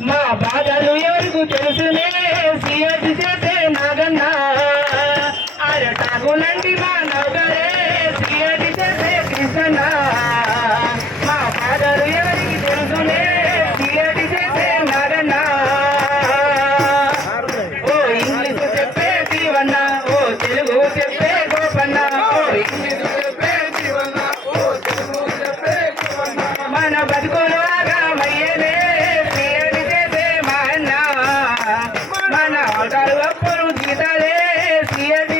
మా బాధలు ఎవరికి తెలుసునే సిఎస్ చేసే నాగన్న. అరటాకులంటి మా నగరే. మన ఆటలు అప్పులు గీతాలే తీయని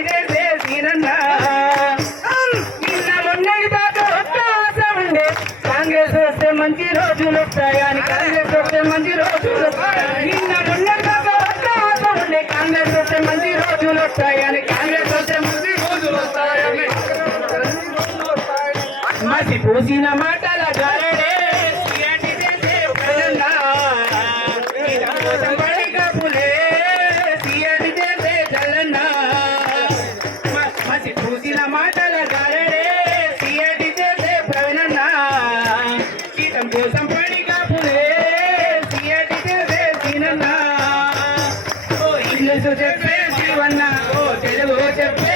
నిన్న మొన్నటి దాకా ఒక్క ఆశ ఉండే కాంగ్రెస్ వస్తే మంచి రోజులు వస్తాయని కాంగ్రెస్ వస్తే మంచి రోజులు వస్తాయని నిన్న మొన్నటి దాకా ఒక్క ఆశ ఉండే కాంగ్రెస్ వస్తే మంచి రోజులు వస్తాయని కాంగ్రెస్ వస్తే మంచి రోజులు వస్తాయని మసి పూసిన మాటల గారడే సీఎంటి చేసే మసి పూసిన మాటల గారడే సీఎంటి చేసే ప్రవీణన్నా. ఇదం కోసం పడి కాపులే సీఎంటి చేసే సీనన్న. ఓ ఇంగ్లీషు చెప్పే జీవన్న. ఓ తెలుగు చెప్పే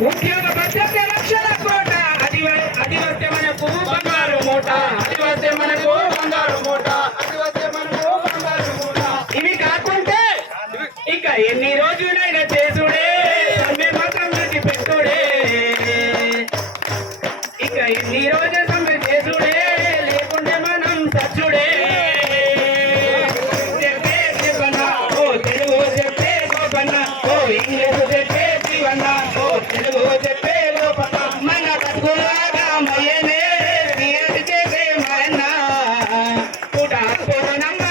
ఉద్యోగ భద్రత రక్షణ కోట. అది అది వస్తే మనకు బంగారు మూట అది వస్తే మనకు బంగారు మూట అది వస్తే మనకు బంగారు మూట ఇవి కాకుంటే ఇక ఎన్ని రోజులైనా చేసుడే సమ్మె మాత్రం పెట్టుడే ఇక ఎన్ని రోజులు Thank you.